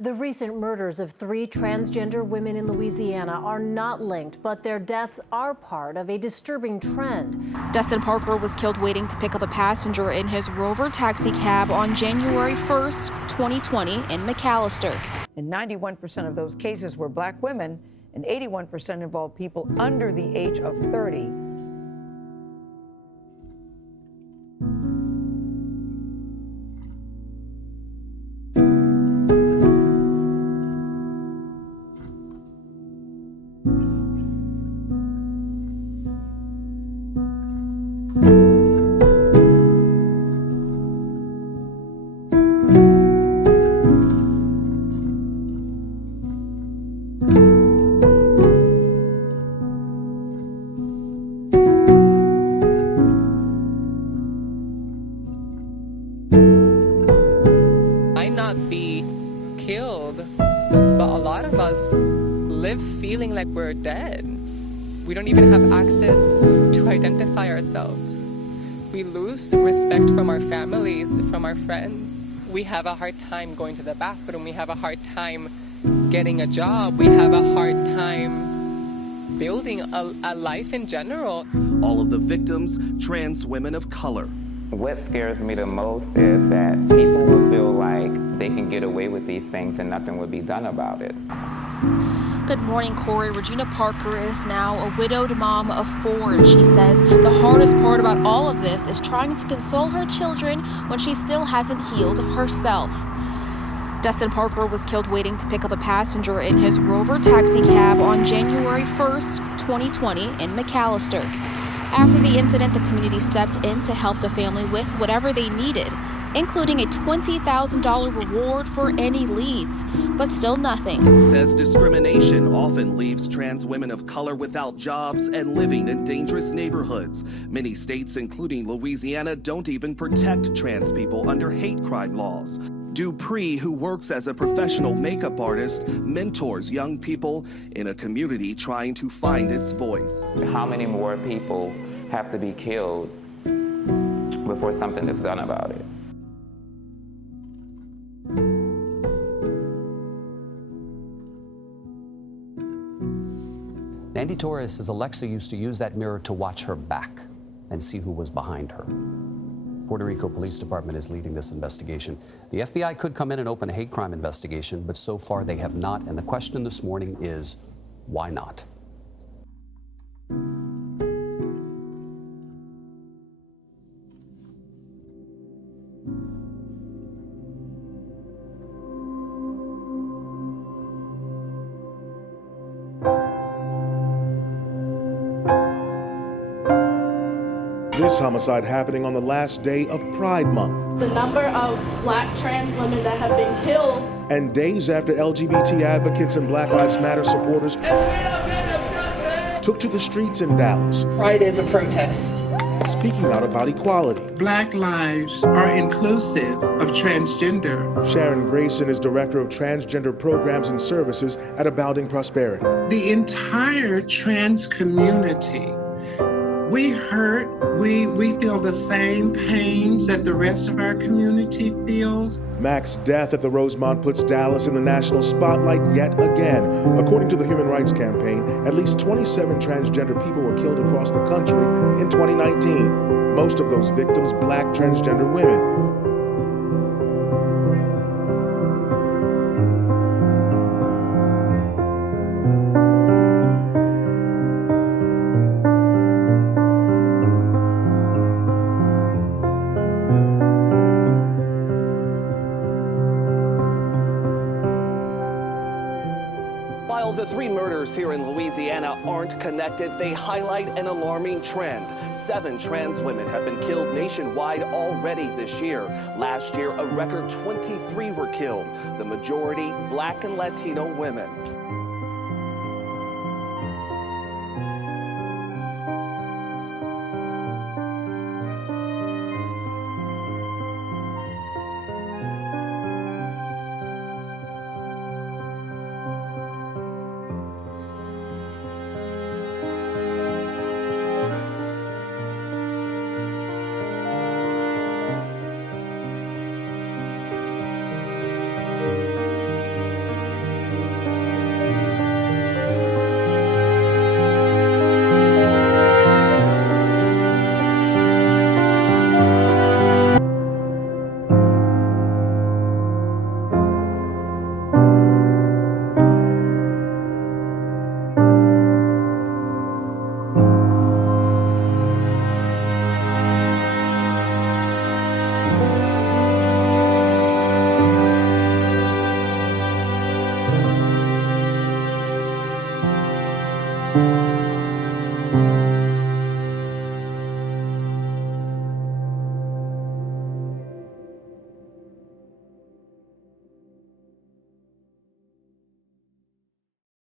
The recent murders of 3 transgender women in Louisiana are not linked, but their deaths are part of a disturbing trend. Dustin Parker was killed waiting to pick up a passenger in his Rover taxi cab on January 1st, 2020 in McAllister. And 91% of those cases were black women, and 81% involved people under the age of 30. Be killed, but a lot of us live feeling like we're dead. We don't even have access to identify ourselves. We lose respect from our families, from our friends. We have a hard time going to the bathroom. We have a hard time getting a job. We have a hard time building a life in general. All of the victims, trans women of color. What scares me the most is that people will feel like they can get away with these things and nothing will be done about it. Good morning, Corey. Regina Parker is now a widowed mom of 4, and she says the hardest part about all of this is trying to console her children when she still hasn't healed herself. Dustin Parker was killed waiting to pick up a passenger in his Rover taxi cab on January 1st, 2020 in McAllister. After the incident, the community stepped in to help the family with whatever they needed, including a $20,000 reward for any leads, but still nothing. As discrimination often leaves trans women of color without jobs and living in dangerous neighborhoods. Many states, including Louisiana, don't even protect trans people under hate crime laws. Dupree, who works as a professional makeup artist, mentors young people in a community trying to find its voice. How many more people have to be killed before something is done about it? Nandy Torres says Alexa used to use that mirror to watch her back and see who was behind her. Puerto Rico Police Department is leading this investigation. The FBI could come in and open a hate crime investigation, but so far they have not. And the question this morning is, why not? This homicide happening on the last day of Pride Month. The number of black trans women that have been killed. And days after LGBT advocates and Black Lives Matter supporters took to the streets in Dallas. Pride is a protest. Speaking out about equality. Black lives are inclusive of transgender. Sharon Grayson is Director of Transgender Programs and Services at Abounding Prosperity. The entire trans community, we hurt, we feel the same pains that the rest of our community feels. Mac's death at the Rosemont puts Dallas in the national spotlight yet again. According to the Human Rights Campaign, at least 27 transgender people were killed across the country in 2019. Most of those victims, black transgender women. While the 3 murders here in Louisiana aren't connected, they highlight an alarming trend. 7 trans women have been killed nationwide already this year. Last year, a record 23 were killed, the majority black and Latino women.